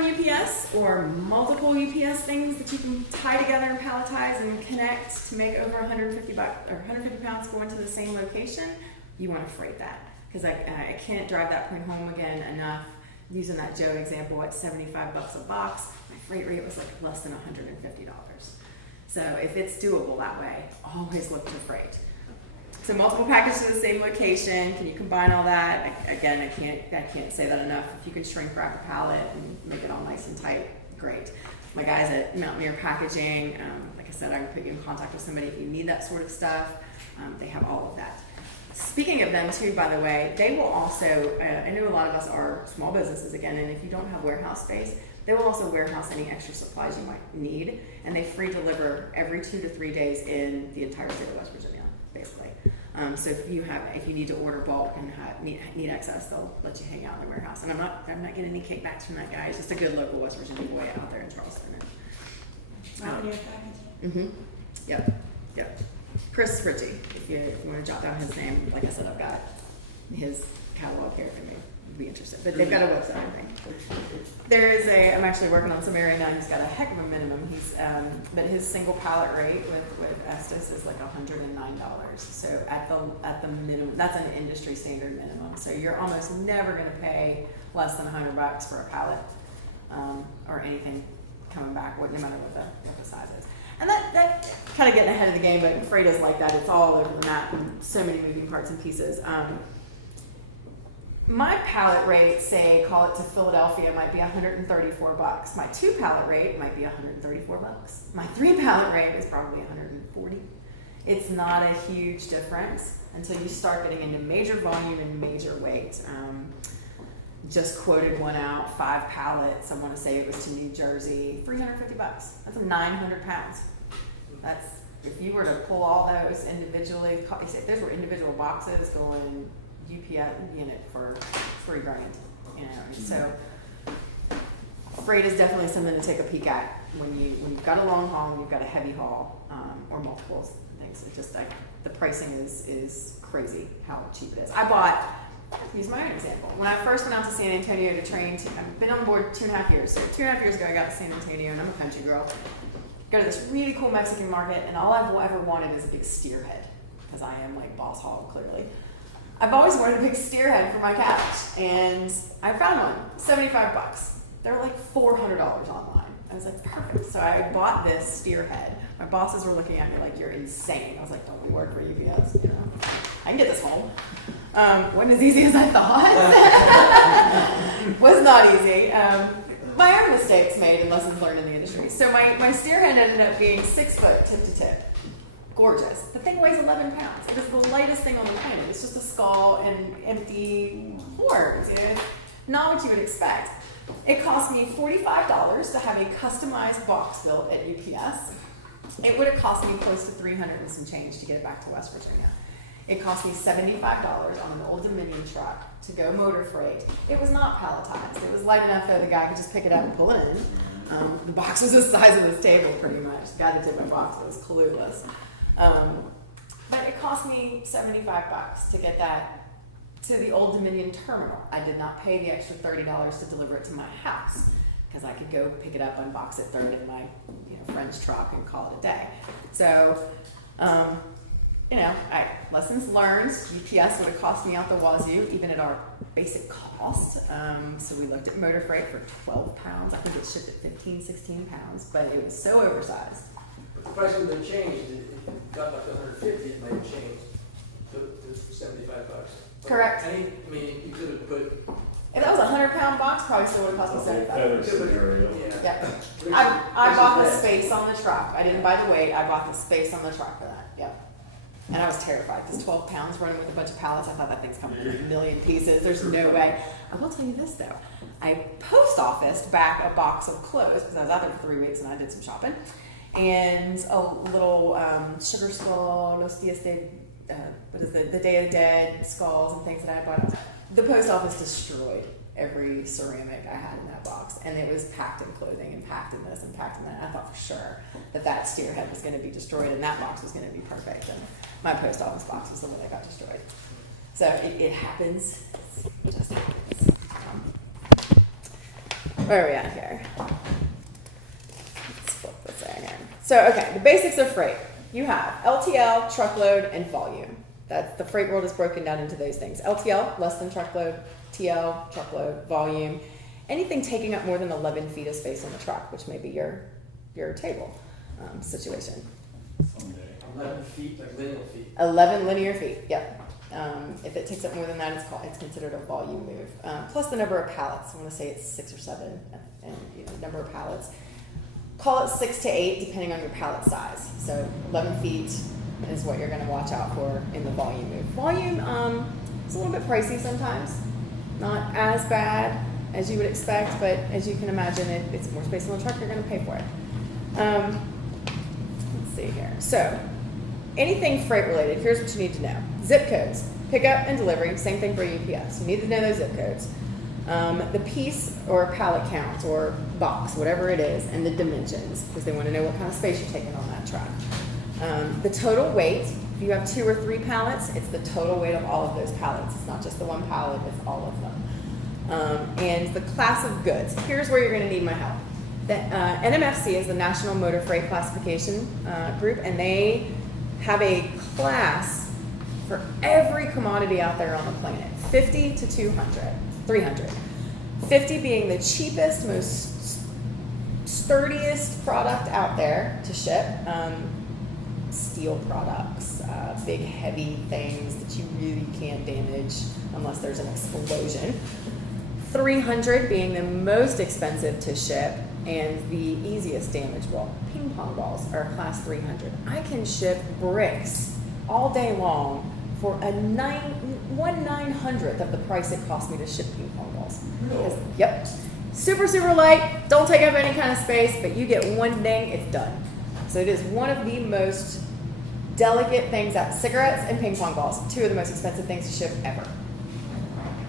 on UPS or multiple UPS things that you can tie together and palletize and connect to make over 150 bucks or 150 pounds going to the same location, you want to freight that. Because I can't drive that point home again enough. Using that Joe example at 75 bucks a box, my freight rate was like less than $150. So if it's doable that way, always look to freight. So multiple packages to the same location. Can you combine all that? Again, I can't say that enough. If you can shrink wrap a pallet and make it all nice and tight, great. My guys at Mountaineer Packaging, like I said, I can put you in contact with somebody if you need that sort of stuff. They have all of that. Speaking of them too, by the way, they will also, I know a lot of us are small businesses again, and if you don't have warehouse space, they will also warehouse any extra supplies you might need, and they free deliver every 2 to 3 days in the entire state of West Virginia, basically. So if you need to order bulk and need excess, they'll let you hang out in the warehouse. And I'm not getting any kickbacks from that guy. He's just a good local West Virginia boy out there in Charleston. Mountaineer Packaging. Yep. Chris Ritchie, if you want to jot down his name, like I said, I've got his catalog here for you. Be interested, but they've got a website, I think. I'm actually working on some area now. He's got a heck of a minimum. But his single pallet rate with Estes is like $109. So at the minimum, that's an industry standard minimum. So you're almost never going to pay less than $100 for a pallet or anything coming back, no matter what the size is. And that kind of getting ahead of the game, but freight is like that. It's all over the map and so many moving parts and pieces. My pallet rate, say, call it to Philadelphia, might be $134. My 2 pallet rate might be $134. My 3 pallet rate is probably $140. It's not a huge difference until you start getting into major volume and major weight. Just quoted one out, 5 pallets. I want to say it was to New Jersey, $350. That's 900 pounds. That's, if you were to pull all those individually, if those were individual boxes going UPS unit for $3,000, So freight is definitely something to take a peek at when you've got a long haul, when you've got a heavy haul, or multiple things. It just the pricing is crazy how cheap it is. I'll use my own example. When I first went out to San Antonio to train, I've been on board 2.5 years. So 2.5 years ago, I got to San Antonio, and I'm a country girl. Go to this really cool Mexican market, and all I've ever wanted is a big steer head, because I am like boss hog, clearly. I've always wanted a big steer head for my couch, and I found one, $75. They were like $400 online. I was like, perfect. So I bought this steer head. My bosses were looking at me like, you're insane. I was like, don't we work for UPS? I can get this home. Wasn't as easy as I thought. Was not easy. My own mistakes made and lessons learned in the industry. So my steer head ended up being 6 foot tip to tip. Gorgeous. The thing weighs 11 pounds. It is the lightest thing on the planet. It's just a skull and empty horns. It's not what you would expect. It cost me $45 to have a customized box built at UPS. It would have cost me close to $300 and some change to get it back to West Virginia. It cost me $75 on an Old Dominion truck to go motor freight. It was not palletized. It was light enough that the guy could just pick it up and pull it in. The box was the size of this table, pretty much. The guy that did my box was clueless. But it cost me $75 to get that to the Old Dominion terminal. I did not pay the extra $30 to deliver it to my house, because I could go pick it up, unbox it, throw it in my friend's truck, and call it a day. So, lessons learned. UPS would have cost me out the wazoo, even at our basic cost. So we looked at motor freight for 12 pounds. I think it shipped at 15, 16 pounds, but it was so oversized. But the price would have changed. If it got up to 150, it might have changed to $75. Correct. You could have put. If that was a 100-pound box, probably still would have cost me $75. Scenario. Yeah. I bought the space on the truck. I didn't buy the weight. I bought the space on the truck for that. Yep. And I was terrified because 12 pounds running with a bunch of pallets, I thought that thing's coming in a million pieces. There's no way. I will tell you this though. I post officed back a box of clothes because I was out there for 3 weeks and I did some shopping. And a little sugar skull, Los Dias de, the Day of the Dead skulls and things that I bought. The post office destroyed every ceramic I had in that box, and it was packed in clothing and packed in this and packed in that. I thought for sure that steer head was going to be destroyed and that box was going to be perfect, and my post office box was the one that got destroyed. So it happens. It just happens. Where are we at here? Let's flip this in here. So, okay, the basics of freight. You have LTL, truckload, and volume. That's the freight world is broken down into those things. LTL, less than truckload. TL, truckload, volume. Anything taking up more than 11 feet of space on the truck, which may be your table situation. 11 feet, like linear feet. 11 linear feet, yep. If it takes up more than that, it's considered a volume move. Plus the number of pallets. I want to say it's 6 or 7, and number of pallets. Call it 6 to 8, depending on your pallet size. So 11 feet is what you're going to watch out for in the volume move. Volume, it's a little bit pricey sometimes. Not as bad as you would expect, but as you can imagine, it's more space on the truck. You're going to pay for it. Let's see here. So. Anything freight related, here's what you need to know. Zip codes, pickup and delivery, same thing for UPS. You need to know those zip codes. The piece or pallet count or box, whatever it is, and the dimensions, because they want to know what kind of space you're taking on that truck. The total weight, if you have 2 or 3 pallets, it's the total weight of all of those pallets. It's not just the one pallet, it's all of them. And the class of goods, here's where you're going to need my help. The NMFC is the National Motor Freight Classification Group, and they have a class for every commodity out there on the planet, 50 to 200, 300. 50 being the cheapest, most sturdiest product out there to ship. Steel products, big heavy things that you really can't damage unless there's an explosion. 300 being the most expensive to ship and the easiest damage. Well, ping pong balls are class 300. I can ship bricks all day long for a 1/900th of the price it cost me to ship ping pong balls. Really? Yep. Super, super light, don't take up any kind of space, but you get one ding, it's done. So it is one of the most delicate things out. Cigarettes and ping pong balls, 2 of the most expensive things to ship ever.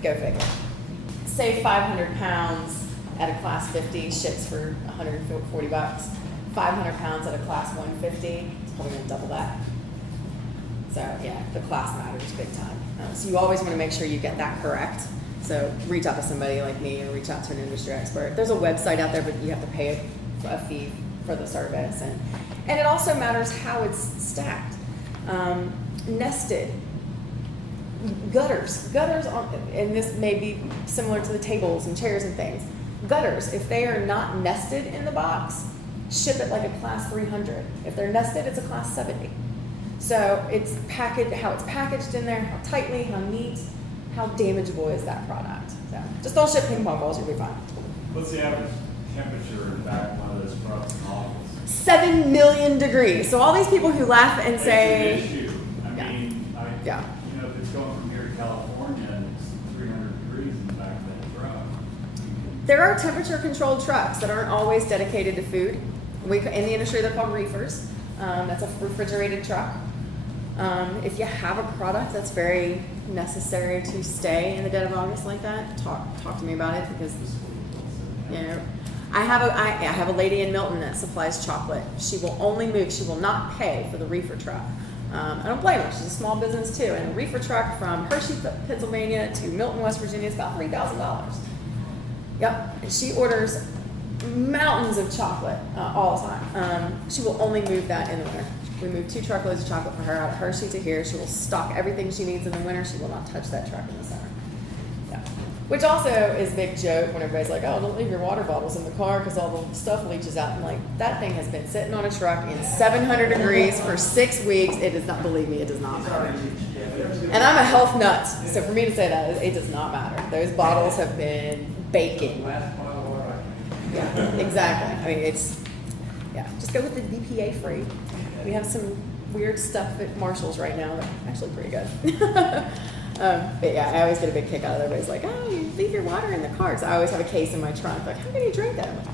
Go figure. Say 500 pounds at a class 50 ships for $140. 500 pounds at a class 150, it's probably going to double that. So yeah, the class matters big time. So you always want to make sure you get that correct. So reach out to somebody like me or reach out to an industry expert. There's a website out there, but you have to pay a fee for the service. And it also matters how it's stacked. Nested. Gutters, and this may be similar to the tables and chairs and things. Gutters, if they are not nested in the box, ship it like a class 300. If they're nested, it's a class 70. So it's packaged, how it's packaged in there, how tightly, how neat, how damageable is that product. So just don't ship ping pong balls, you'll be fine. What's the average temperature in back one of those trucks and office? 7 million degrees. So all these people who laugh and It's say, an issue. Yeah. You know, if it's going from here to California and it's 300 degrees in the back of that truck. there are temperature controlled trucks that aren't always dedicated to food. In the industry, they're called reefers. That's a refrigerated truck. If you have a product that's very necessary to stay in the dead of August like that, talk to me about it, because I have a lady in Milton that supplies chocolate. She will only move. She will not pay for the reefer truck. I don't blame her. She's a small business too, and a reefer truck from Hershey, Pennsylvania to Milton, West Virginia is about $3,000. Yep, and she orders mountains of chocolate all the time. She will only move that in the winter. We move 2 truckloads of chocolate for her out of Hershey to here. She will stock everything she needs in the winter. She will not touch that truck in the summer. Yeah. Which also is a big joke when everybody's like, oh, don't leave your water bottles in the car because all the stuff leaches out. I'm like, that thing has been sitting on a truck in 700 degrees for 6 weeks. It does not, believe me, it does not matter. And I'm a health nut, so for me to say that, it does not matter. Those bottles have been baking. Yeah, exactly. I mean, just go with the BPA free. We have some weird stuff at Marshall's right now that's actually pretty good. But yeah, I always get a big kick out of it. Everybody's like, oh, you leave your water in the car. So I always have a case in my trunk. Like, how can you drink that? I'm like,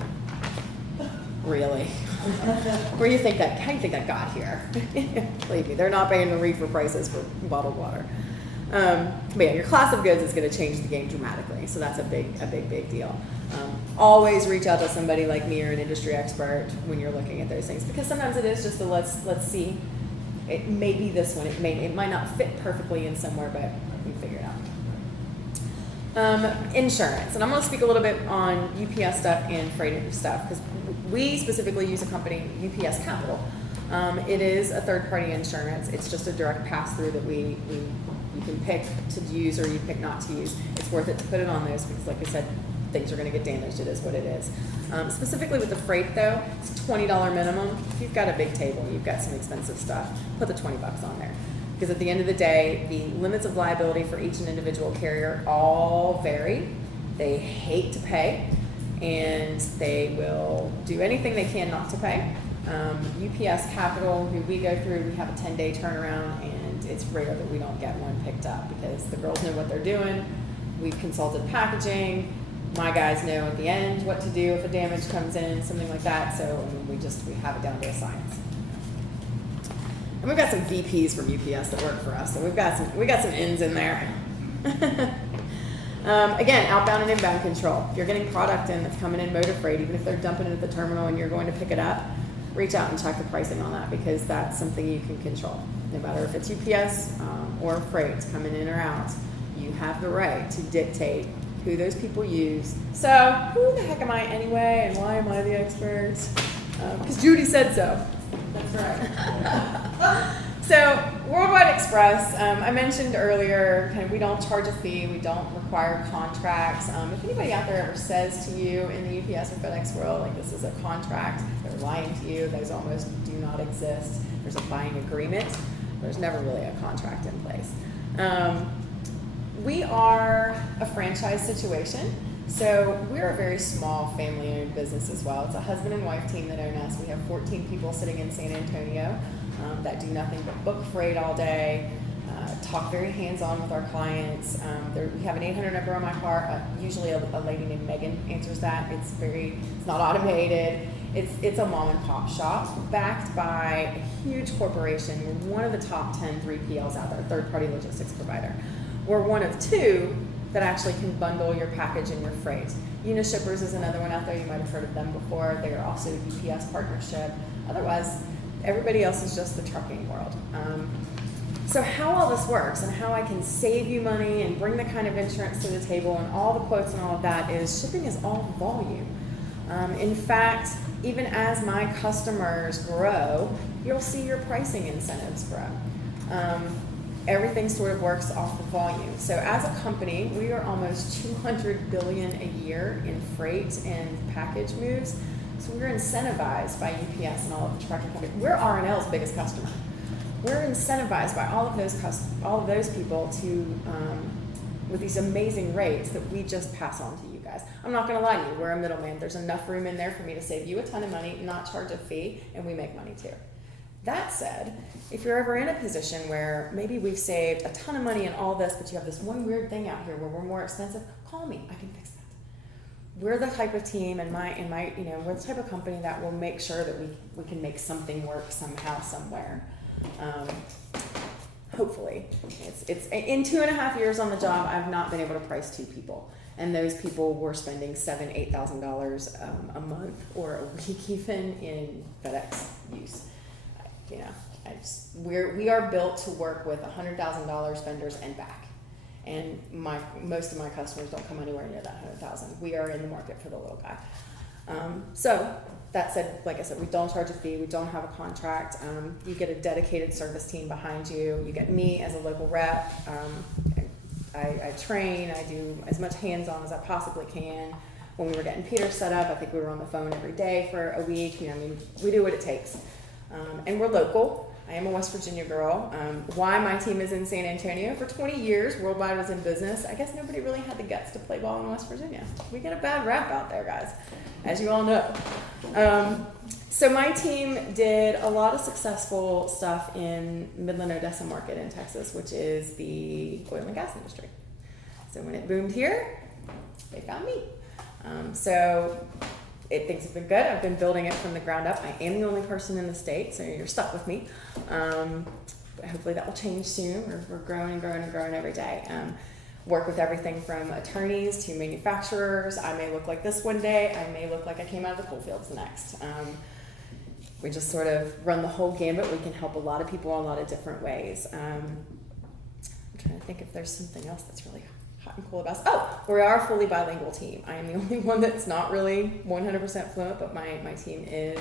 really? How do you think that got here? Believe me, they're not paying the reefer prices for bottled water. But yeah, your class of goods is going to change the game dramatically. So that's a big deal. Always reach out to somebody like me or an industry expert when you're looking at those things, because sometimes it is just a let's see. It may be this one. It might not fit perfectly in somewhere, but we can figure it Insurance, and I'm going to speak a little bit on UPS stuff and freight stuff because we specifically use a company, UPS Capital. It is a third-party insurance. It's just a direct pass-through that you can pick to use or you pick not to use. It's worth it to put it on those because, like I said, things are going to get damaged. It is what it is. Specifically with the freight, though, it's $20 minimum. If you've got a big table, you've got some expensive stuff, put the $20 on there. Because at the end of the day, the limits of liability for each individual carrier all vary. They hate to pay, and they will do anything they can not to pay. UPS Capital, who we go through, we have a 10-day turnaround, and it's rare that we don't get one picked up because the girls know what they're doing. We've consulted packaging. My guys know at the end what to do if a damage comes in, something like that. So I mean, we have it down to a science. And we've got some VPs from UPS that work for us, so we got some ins in there. Again, outbound and inbound control. If you're getting product in that's coming in motor freight, even if they're dumping it at the terminal and you're going to pick it up, reach out and check the pricing on that because that's something you can control. No matter if it's UPS or freight coming in or out, you have the right to dictate who those people use. So who the heck am I anyway, and why am I the expert? Because Judy said so. That's right. So Worldwide Express, I mentioned earlier, kind of we don't charge a fee, we don't require contracts. If anybody out there ever says to you in the UPS or FedEx world, like this is a contract, they're lying to you. Those almost do not exist. There's a buying agreement. There's never really a contract in place. We are a franchise situation. So we're a very small family-owned business as well. It's a husband and wife team that own us. We have 14 people sitting in San Antonio that do nothing but book freight all day, talk very hands-on with our clients. We have an 800 number on my car. Usually a lady named Megan answers that. It's not automated. It's a mom and pop shop backed by a huge corporation. We're one of the top 10 3PLs out there, third-party logistics provider. We're one of two that actually can bundle your package and your freight. Unishippers is another one out there. You might have heard of them before. They are also a UPS partnership. Otherwise, everybody else is just the trucking world. So how all this works and how I can save you money and bring the kind of insurance to the table and all the quotes and all of that is shipping is all volume. In fact, even as my customers grow, you'll see your pricing incentives grow. Everything sort of works off the volume. So as a company, we are almost $200 billion a year in freight and package moves. So we're incentivized by UPS and all of the trucking companies. We're R&L's biggest customer. We're incentivized by all of those people to with these amazing rates that we just pass on to you guys. I'm not going to lie to you. We're a middleman. There's enough room in there for me to save you a ton of money, not charge a fee, and we make money too. That said, if you're ever in a position where maybe we've saved a ton of money in all this, but you have this one weird thing out here where we're more expensive, call me. I can fix that. We're the type of team and we're the type of company that will make sure that we can make something work somehow, somewhere. Hopefully. It's in 2.5 years on the job, I've not been able to price 2 people. And those people were spending $7,000, $8,000 a month or a week even in FedEx use. We are built to work with $100,000 vendors and back. And most of my customers don't come anywhere near that 100,000. We are in the market for the little guy. So that said, like I said, we don't charge a fee. We don't have a contract. You get a dedicated service team behind you. You get me as a local rep. I train. I do as much hands-on as I possibly can. When we were getting Peter set up, I think we were on the phone every day for a week. We do what it takes. And we're local. I am a West Virginia girl. Why my team is in San Antonio? For 20 years, Worldwide was in business. I guess nobody really had the guts to play ball in West Virginia. We get a bad rap out there, guys, as you all know. So my team did a lot of successful stuff in Midland, Odessa market in Texas, which is the oil and gas industry. So when it boomed here, they found me. Things have been good. I've been building it from the ground up. I am the only person in the state, so you're stuck with me. But hopefully that will change soon. We're growing and growing and growing every day. Work with everything from attorneys to manufacturers. I may look like this one day. I may look like I came out of the coal fields the next. We just sort of run the whole gambit. We can help a lot of people in a lot of different ways. I'm trying to think if there's something else that's really hot and cold about. Oh, we are a fully bilingual team. I am the only one that's not really 100% fluent, but my team is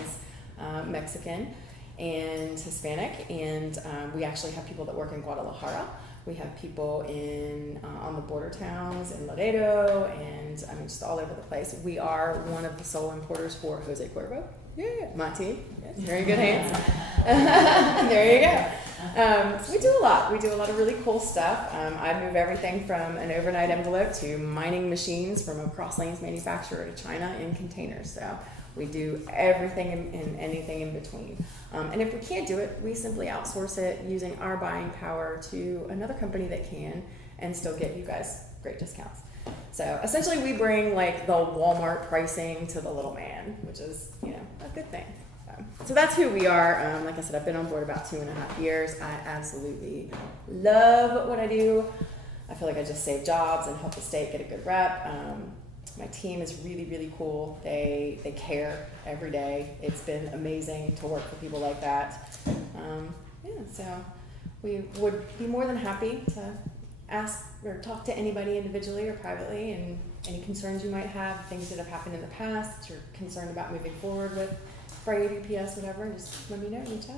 Mexican and Hispanic, and we actually have people that work in Guadalajara. We have people in on the border towns in Laredo, and I mean just all over the place. We are one of the sole importers for Jose Cuervo. Yeah, my team. Yes, very good hands. There you go. So we do a lot. We do a lot of really cool stuff. I move everything from an overnight envelope to mining machines from a cross-lanes manufacturer to China in containers. So we do everything and anything in between. And if we can't do it, we simply outsource it using our buying power to another company that can and still get you guys great discounts. So essentially we bring like the Walmart pricing to the little man, which is, you know, a good thing. So that's who we are. Like I said, I've been on board about 2.5 years. I absolutely love what I do. I feel like I just save jobs and help the state get a good rep. My team is really, really cool. They care every day. It's been amazing to work with people like that. So we would be more than happy to ask or talk to anybody individually or privately, and any concerns you might have, things that have happened in the past, you're concerned about moving forward with freight, UPS, whatever, just let me know, reach out.